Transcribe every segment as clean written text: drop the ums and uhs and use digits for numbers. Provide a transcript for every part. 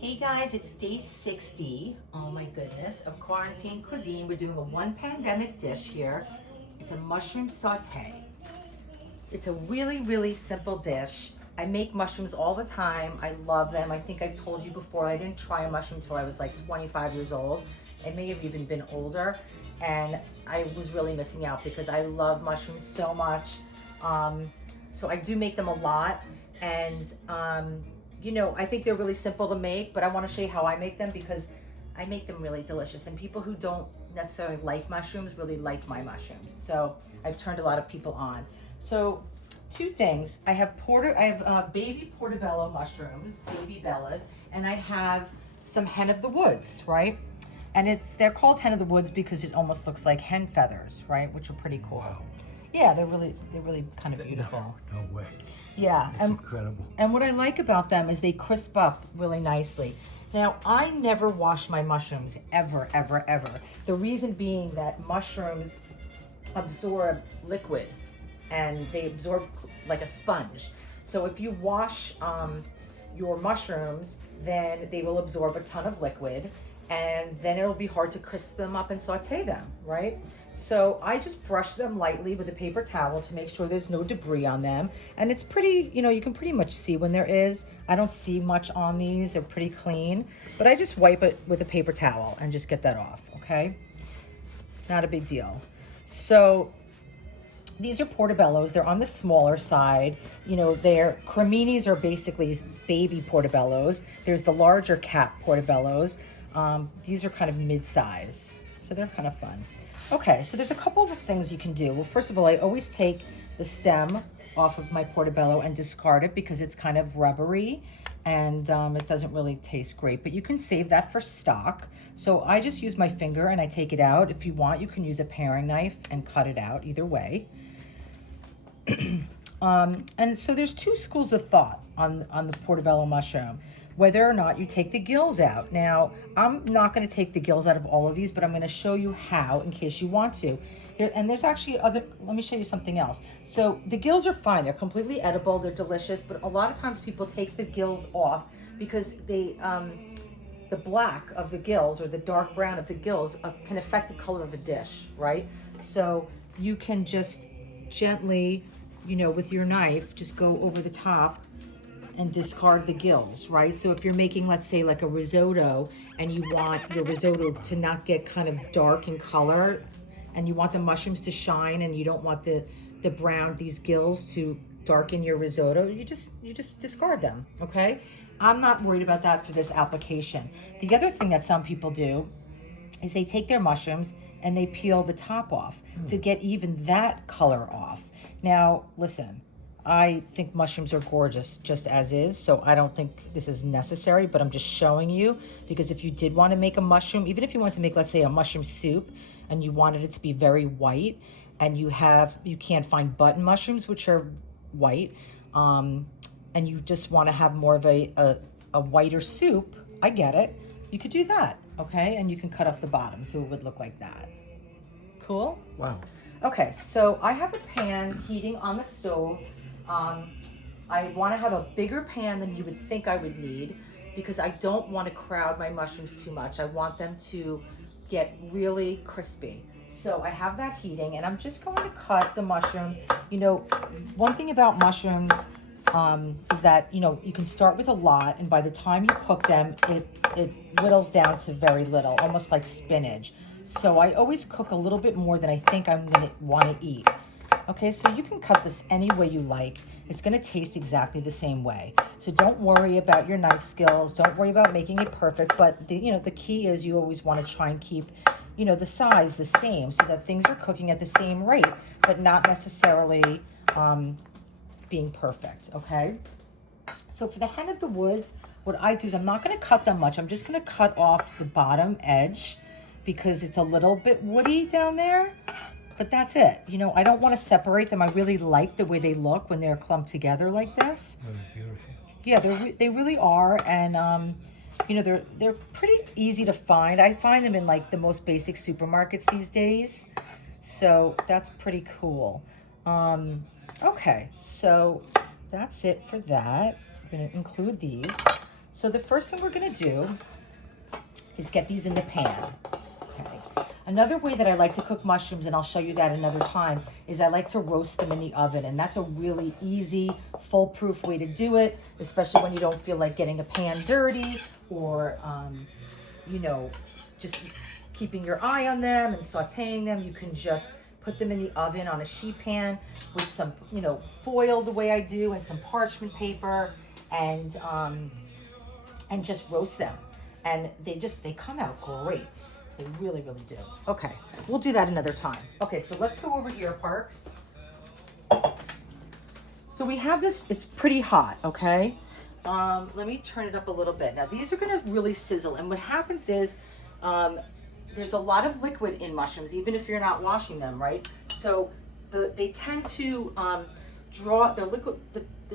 Hey guys, it's day 60, oh my goodness, of Quarantine Cuisine. We're doing a one pandemic dish here. It's a mushroom saute. It's a really, really simple dish. I make mushrooms all the time. I love them. I think I've told you before, I didn't try a mushroom until I was like 25 years old. It may have even been older. And I was really missing out because I love mushrooms so much. So I do make them a lot. And you know, I think they're really simple to make, but I want to show you how I make them because I make them really delicious. And people who don't necessarily like mushrooms really like my mushrooms. So I've turned a lot of people on. So two things. I have baby portabello mushrooms, baby bellas, and I have some hen of the woods, right? And they're called hen of the woods because it almost looks like hen feathers, right? Which are pretty cool. Wow. Yeah, they're really kind of beautiful. No way. Yeah, That's incredible. And what I like about them is they crisp up really nicely. Now, I never wash my mushrooms ever, ever, ever. The reason being that mushrooms absorb liquid and they absorb like a sponge. So if you wash your mushrooms, then they will absorb a ton of liquid and then it'll be hard to crisp them up and saute them, right? So I just brush them lightly with a paper towel to make sure there's no debris on them. And it's pretty, you know, you can pretty much see when there is. I don't see much on these, they're pretty clean. But I just wipe it with a paper towel and just get that off, okay? Not a big deal. So these are portabellos, they're on the smaller side. You know, creminis are basically baby portabellos. There's the larger cat portabellos. These are kind of mid-size, so they're kind of fun. Okay, so there's a couple of things you can do. Well, first of all, I always take the stem off of my portabello and discard it because it's kind of rubbery and it doesn't really taste great, but you can save that for stock. So I just use my finger and I take it out. If you want, you can use a paring knife and cut it out, either way. And so there's two schools of thought on the portabello mushroom, whether or not you take the gills out. Now, I'm not going to take the gills out of all of these, but I'm going to show you how in case you want to. There's actually let me show you something else. So the gills are fine. They're completely edible. They're delicious, but a lot of times people take the gills off because the black of the gills or the dark brown of the gills can affect the color of a dish, right? So you can just gently, you know, with your knife, just go over the top and discard the gills, right? So if you're making, let's say, like a risotto and you want your risotto to not get kind of dark in color and you want the mushrooms to shine and you don't want the brown, these gills to darken your risotto, you just discard them, okay? I'm not worried about that for this application. The other thing that some people do is they take their mushrooms and they peel the top off to get even that color off. Now, listen, I think mushrooms are gorgeous just as is, so I don't think this is necessary, but I'm just showing you because if you did want to make a mushroom, even if you want to make, let's say, a mushroom soup and you wanted it to be very white and you can't find button mushrooms, which are white, and you just want to have more of a whiter soup, I get it. You could do that, okay? And you can cut off the bottom so it would look like that. Cool? Wow. Okay, so I have a pan heating on the stove. I want to have a bigger pan than you would think I would need because I don't want to crowd my mushrooms too much. I want them to get really crispy. So I have that heating and I'm just going to cut the mushrooms. You know, one thing about mushrooms is that, you know, you can start with a lot and by the time you cook them, it whittles down to very little, almost like spinach. So I always cook a little bit more than I think I'm going to want to eat. Okay, so you can cut this any way you like. It's going to taste exactly the same way. So don't worry about your knife skills. Don't worry about making it perfect. But the key is you always want to try and keep, you know, the size the same so that things are cooking at the same rate, but not necessarily being perfect. Okay. So for the hen of the woods, what I do is I'm not going to cut them much. I'm just going to cut off the bottom edge because it's a little bit woody down there. But that's it. You know, I don't want to separate them. I really like the way they look when they're clumped together like this. Really beautiful. Yeah, they really are. And, you know, they're pretty easy to find. I find them in like the most basic supermarkets these days. So that's pretty cool. Okay, so that's it for that. I'm going to include these. So the first thing we're gonna do is get these in the pan. Okay. Another way that I like to cook mushrooms, and I'll show you that another time, is I like to roast them in the oven. And that's a really easy, foolproof way to do it, especially when you don't feel like getting a pan dirty or, you know, just keeping your eye on them and sauteing them. You can just put them in the oven on a sheet pan with some, you know, foil the way I do and some parchment paper and just roast them. And they come out great. They really, really do. Okay, we'll do that another time. Okay, so let's go over here, Parks. So we have this, it's pretty hot, okay? Let me turn it up a little bit. Now these are gonna really sizzle, and what happens is, there's a lot of liquid in mushrooms, even if you're not washing them, right? So they tend to draw, the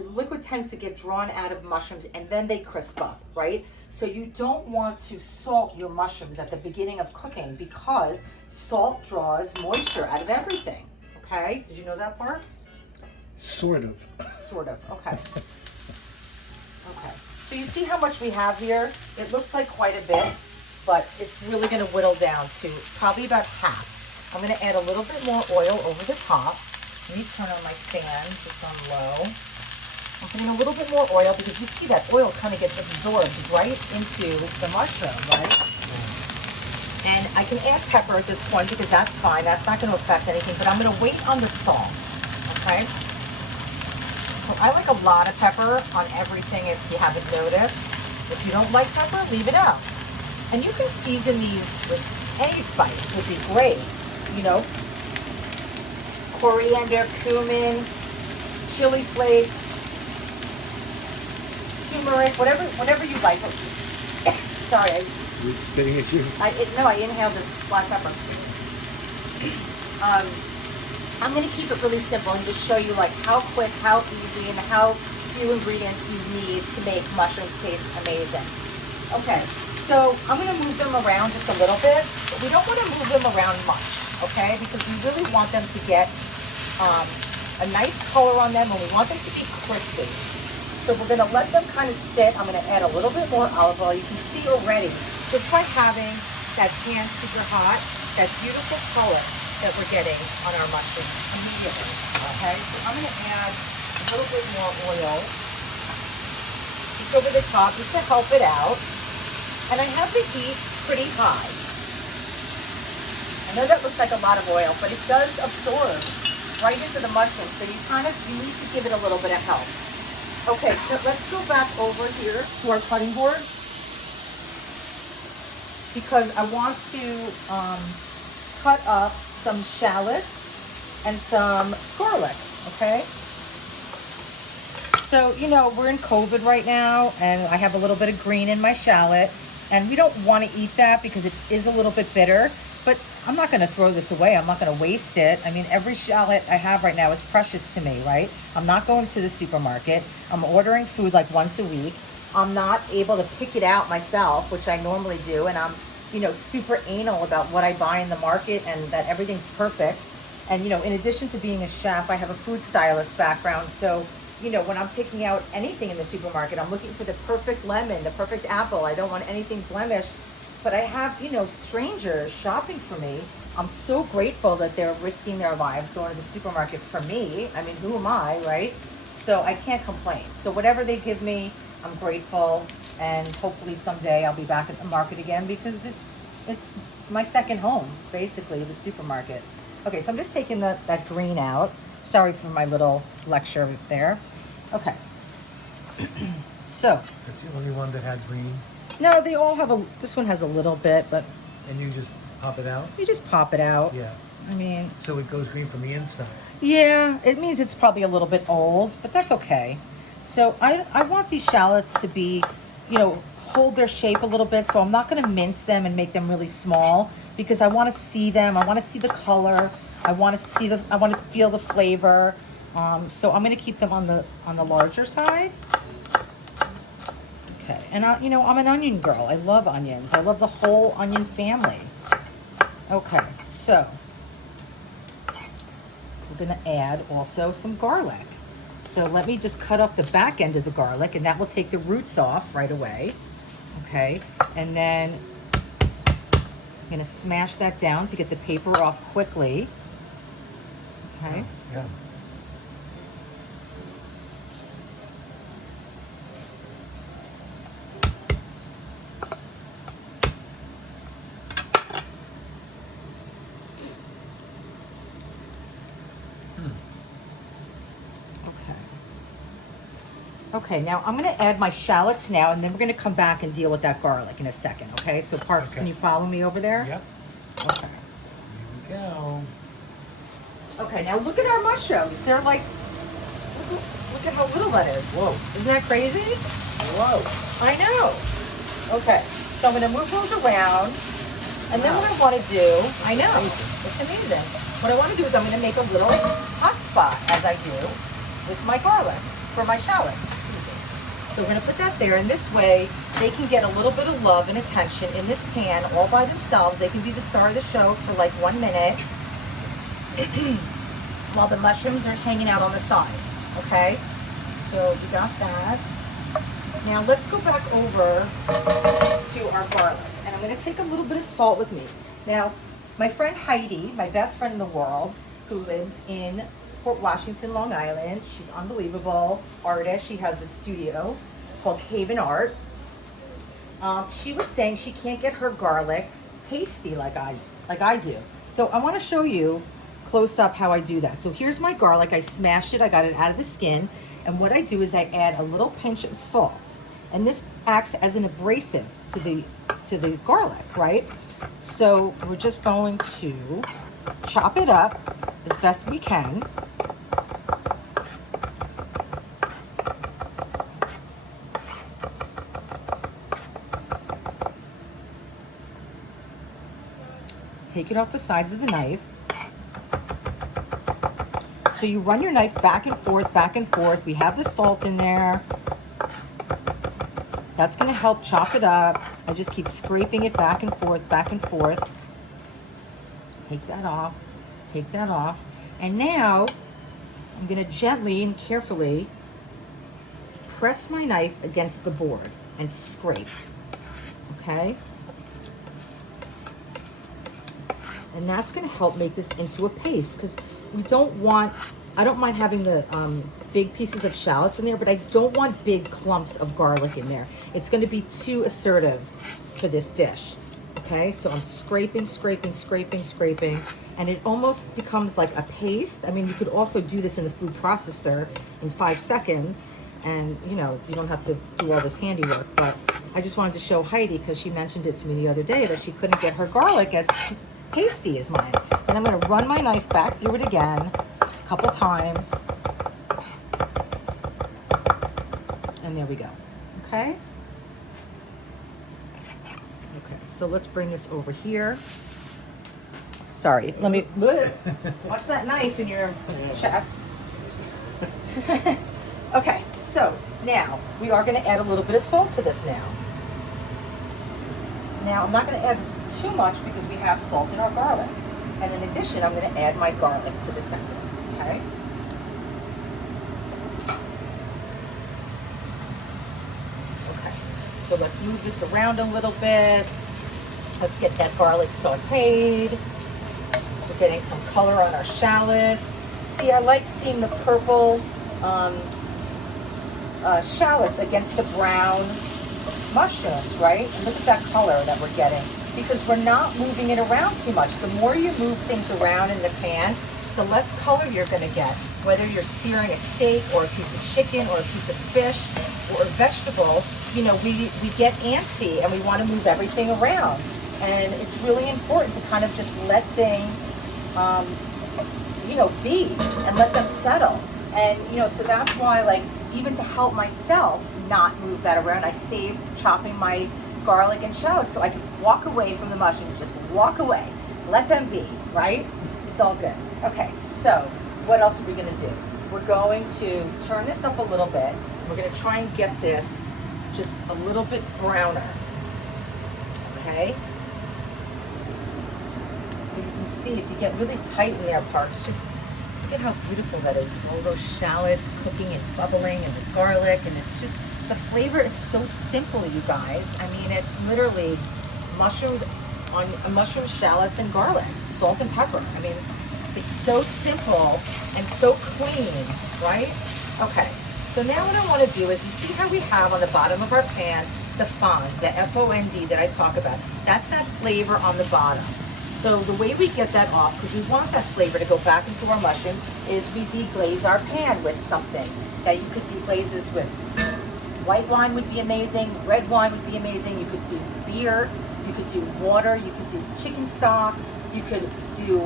liquid tends to get drawn out of mushrooms and then they crisp up, right? So you don't want to salt your mushrooms at the beginning of cooking because salt draws moisture out of everything, okay? Did you know that, Parks? Sort of. Sort of, okay. Okay, so you see how much we have here? It looks like quite a bit, but it's really gonna whittle down to probably about half. I'm gonna add a little bit more oil over the top. Let me turn on my fan just on low. I'm putting a little bit more oil because you see that oil kind of gets absorbed right into the mushroom, right? And I can add pepper at this point because that's fine. That's not gonna affect anything, but I'm gonna wait on the salt, okay? So I like a lot of pepper on everything if you haven't noticed. If you don't like pepper, leave it out. And you can season these with any spice, would be great, you know? Coriander, cumin, chili flakes, turmeric, whatever you like. Sorry, Are you spitting at you? No, I inhaled this black pepper. I'm gonna keep it really simple and just show you like how quick, how easy, and how few ingredients you need to make mushrooms taste amazing. Okay, so I'm gonna move them around just a little bit, but we don't wanna move them around much, okay? Because we really want them to get a nice color on them and we want them to be crispy. So we're gonna let them kind of sit. I'm gonna add a little bit more olive oil. You can see already, just by having that pan super hot, that beautiful color that we're getting on our mushrooms immediately, okay? So I'm gonna add a little bit more oil just over the top just to help it out. And I have the heat pretty high. I know that looks like a lot of oil, but it does absorb right into the mushrooms, so you need to give it a little bit of help. Okay, so let's go back over here to our cutting board because I want to cut up some shallots and some garlic, okay? So, you know, we're in COVID right now and I have a little bit of green in my shallot and we don't want to eat that because it is a little bit bitter, but I'm not going to throw this away. I'm not going to waste it. I mean, every shallot I have right now is precious to me, right? I'm not going to the supermarket. I'm ordering food like once a week. I'm not able to pick it out myself, which I normally do. And I'm, you know, super anal about what I buy in the market and that everything's perfect. And, you know, in addition to being a chef, I have a food stylist background. So, you know, when I'm picking out anything in the supermarket, I'm looking for the perfect lemon, the perfect apple. I don't want anything blemished. But I have, you know, strangers shopping for me. I'm so grateful that they're risking their lives going to the supermarket for me. I mean, who am I, right? So I can't complain. So whatever they give me, I'm grateful. And hopefully someday I'll be back at the market again because it's my second home, basically, the supermarket. Okay, so I'm just taking that green out. Sorry for my little lecture there. Okay. So. That's the only one that had green. No, they all have this one has a little bit, but. And you just pop it out? You just pop it out. Yeah. I mean. So it goes green from the inside. Yeah, it means it's probably a little bit old, but that's okay. So I want these shallots to be, you know, hold their shape a little bit. So I'm not going to mince them and make them really small because I want to see them. I want to see the color. I want to feel the flavor. So I'm going to keep them on the larger side. Okay, and you know, I'm an onion girl. I love onions. I love the whole onion family. Okay, so we're gonna add also some garlic. So let me just cut off the back end of the garlic, and that will take the roots off right away. Okay, and then I'm gonna smash that down to get the paper off quickly. Okay. Yeah. Okay, now I'm gonna add my shallots now, and then we're gonna come back and deal with that garlic in a second, okay? So Parks, Okay. can you follow me over there? Yep. Okay. Here we go. Okay, now look at our mushrooms. They're like, look at how little that is. Whoa. Isn't that crazy? Whoa. I know. Okay, so I'm gonna move those around, and then what I wanna do, I know, it's amazing. What I wanna do is I'm gonna make a little hot spot, as I do with my garlic, for my shallots. So we're gonna put that there, and this way they can get a little bit of love and attention in this pan all by themselves. They can be the star of the show for like 1 minute while the mushrooms are hanging out on the side, okay? So we got that. Now let's go back over to our garlic, and I'm gonna take a little bit of salt with me. Now, my friend Heidi, my best friend in the world, who lives in Port Washington, Long Island. She's unbelievable artist. She has a studio called Haven Art. She was saying she can't get her garlic pasty like I do. So I want to show you close up how I do that. So here's my garlic. I smashed it. I got it out of the skin. And what I do is I add a little pinch of salt. And this acts as an abrasive to the garlic, right? So we're just going to chop it up as best we can. Take it off the sides of the knife. So you run your knife back and forth, back and forth. We have the salt in there. That's gonna help chop it up. I just keep scraping it back and forth, back and forth. Take that off, take that off. And now I'm gonna gently and carefully press my knife against the board and scrape, okay? And that's gonna help make this into a paste, because we don't want, I don't mind having the big pieces of shallots in there, but I don't want big clumps of garlic in there. It's gonna be too assertive for this dish, okay? So I'm scraping, scraping, scraping, scraping, and it almost becomes like a paste. I mean, you could also do this in the food processor in 5 seconds, and you know, you don't have to do all this handiwork, but I just wanted to show Heidi, because she mentioned it to me the other day, that she couldn't get her garlic as pasty as mine. And I'm gonna run my knife back through it again a couple times. And there we go, okay? Okay, so let's bring this over here. Sorry, let me, watch that knife in your chest. Okay, so now we are gonna add a little bit of salt to this now. Now, I'm not gonna add too much because we have salt in our garlic. And in addition, I'm gonna add my garlic to the center, okay? Okay, so let's move this around a little bit. Let's get that garlic sauteed. We're getting some color on our shallots. See, I like seeing the purple shallots against the brown mushrooms, right? And look at that color that we're getting, because we're not moving it around too much. The more you move things around in the pan, the less color you're gonna get, whether you're searing a steak or a piece of chicken or a piece of fish or a vegetable. You know, we get antsy and we wanna move everything around. And it's really important to kind of just let things, you know, be and let them settle. And, you know, so that's why, like, even to help myself not move that around, I saved chopping my garlic and shallots so I could walk away from the mushrooms, just walk away, let them be, right? It's all good. Okay, so what else are we gonna do? We're going to turn this up a little bit. We're gonna try and get this just a little bit browner, okay? So you can see if you get really tight in there, Parks, just Look at how beautiful that is. All those shallots cooking and bubbling and the garlic, and it's just, the flavor is so simple, you guys. I mean, it's literally mushrooms on mushroom, shallots, and garlic, salt and pepper. I mean, it's so simple and so clean, right? Okay, so now what I want to do is, you see how we have on the bottom of our pan the fond, the F-O-N-D that I talk about. That's that flavor on the bottom. So the way we get that off, because we want that flavor to go back into our mushroom, is we deglaze our pan with something that you could deglaze this with. White wine would be amazing, red wine would be amazing, you could do beer, you could do water, you could do chicken stock, you could do,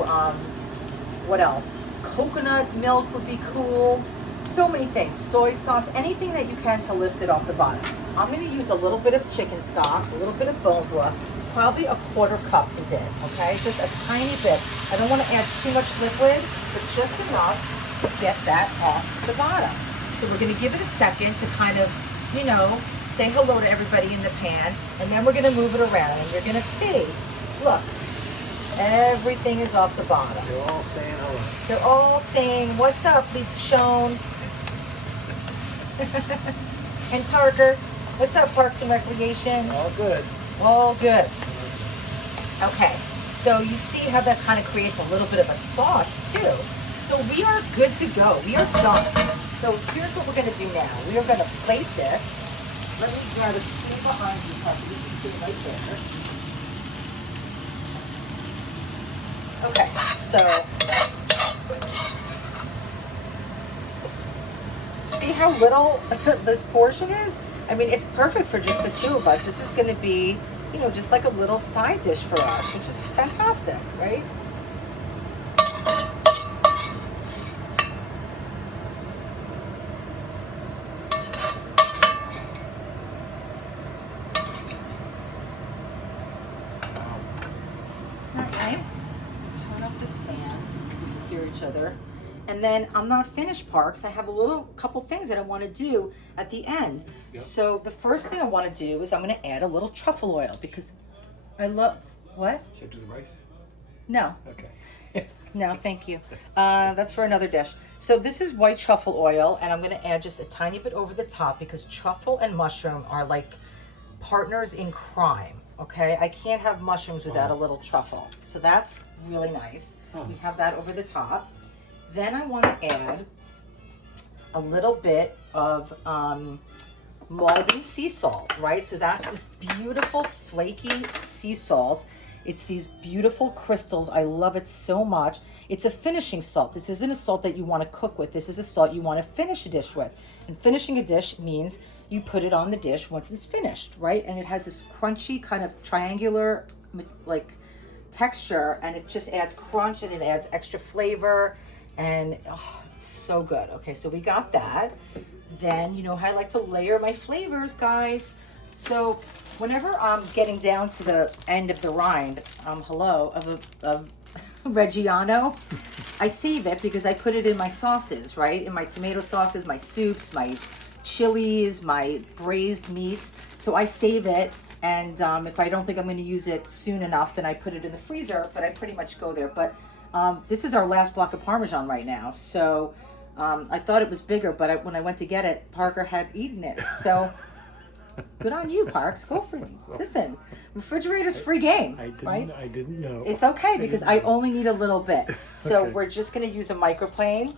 what else? Coconut milk would be cool. So many things, soy sauce, anything that you can to lift it off the bottom. I'm going to use a little bit of chicken stock, a little bit of bone broth, probably a 1/4 cup is it, okay? Just a tiny bit. I don't want to add too much liquid, but just enough to get that off the bottom. So we're going to give it a second to kind of, you know, say hello to everybody in the pan, and then we're going to move it around, and you're going to see, look, everything is off the bottom. They're all saying hello. They're all saying, what's up, Lisa Schoen? And Parker. What's up, Parks and Recreation? All good. All good. Okay, so you see how that kind of creates a little bit of a sauce too. So we are good to go. We are done. So here's what we're going to do now. We are going to plate this. Let me grab a spoon behind you, Parker. You can see right there. Okay, so see how little this portion is? I mean, it's perfect for just the two of us. This is going to be, you know, just like a little side dish for us, which is fantastic, right? Isn't that nice? Turn off this fan so we can hear each other. And then I'm not finished, Parks. I have a couple things that I want to do at the end. Yep. So the first thing I want to do is I'm going to add a little truffle oil because I love, what? Should I do some rice? No, Okay. no, thank you. That's for another dish. So this is white truffle oil, and I'm going to add just a tiny bit over the top because truffle and mushroom are like partners in crime, okay? I can't have mushrooms without a little truffle. So that's really nice. We have that over the top. Then I want to add a little bit of Malden sea salt, right? So that's this beautiful flaky sea salt. It's these beautiful crystals. I love it so much. It's a finishing salt. This isn't a salt that you want to cook with. This is a salt you want to finish a dish with. And finishing a dish means you put it on the dish once it's finished, right? And it has this crunchy kind of triangular like texture, and it just adds crunch and it adds extra flavor. And oh, it's so good. Okay, so we got that. Then, you know how I like to layer my flavors, guys. So whenever I'm getting down to the end of the rind, of Reggiano, I save it because I put it in my sauces, right? In my tomato sauces, my soups, my chilies, my braised meats. So I save it, and if I don't think I'm going to use it soon enough, then I put it in the freezer, but I pretty much go there. But this is our last block of Parmesan right now, so I thought it was bigger, but when I went to get it, Parker had eaten it. So good on you, Parks. Go for it. Listen, refrigerator's free game, right? I didn't know. It's okay because I only need a little bit. So Okay. we're just going to use a microplane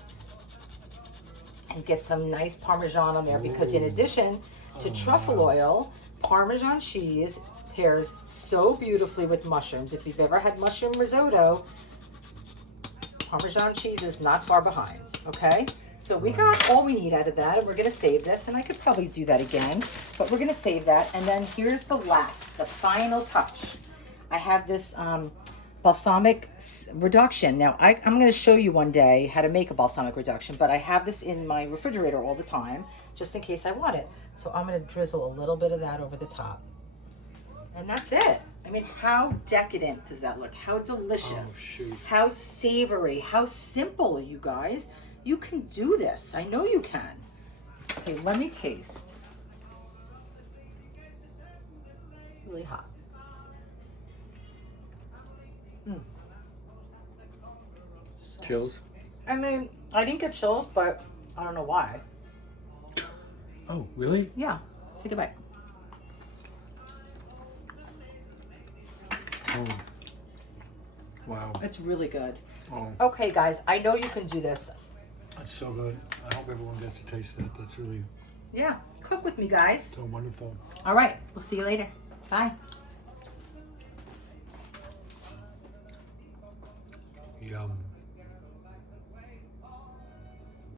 and get some nice Parmesan on there because in addition to truffle oil, Parmesan cheese pairs so beautifully with mushrooms. If you've ever had mushroom risotto, Parmesan cheese is not far behind, okay? So we got all we need out of that, and we're gonna save this, and I could probably do that again, but we're gonna save that. And then here's the final touch. I have this balsamic reduction. Now, I'm gonna show you one day how to make a balsamic reduction, but I have this in my refrigerator all the time, just in case I want it. So I'm gonna drizzle a little bit of that over the top. And that's it. I mean, how decadent does that look? How delicious. Oh, shoot. How savory. How simple, you guys. You can do this. I know you can. Okay, let me taste. Really hot. Chills. I mean, I didn't get chills, but I don't know why. Oh, really? Yeah, take a bite. Oh. Wow. It's really good. Oh, Okay, guys, I know you can do this. that's so good. I hope everyone gets to taste that. That's really Yeah, cook with me, guys. so wonderful. All right, we'll see you later. Bye. Yum.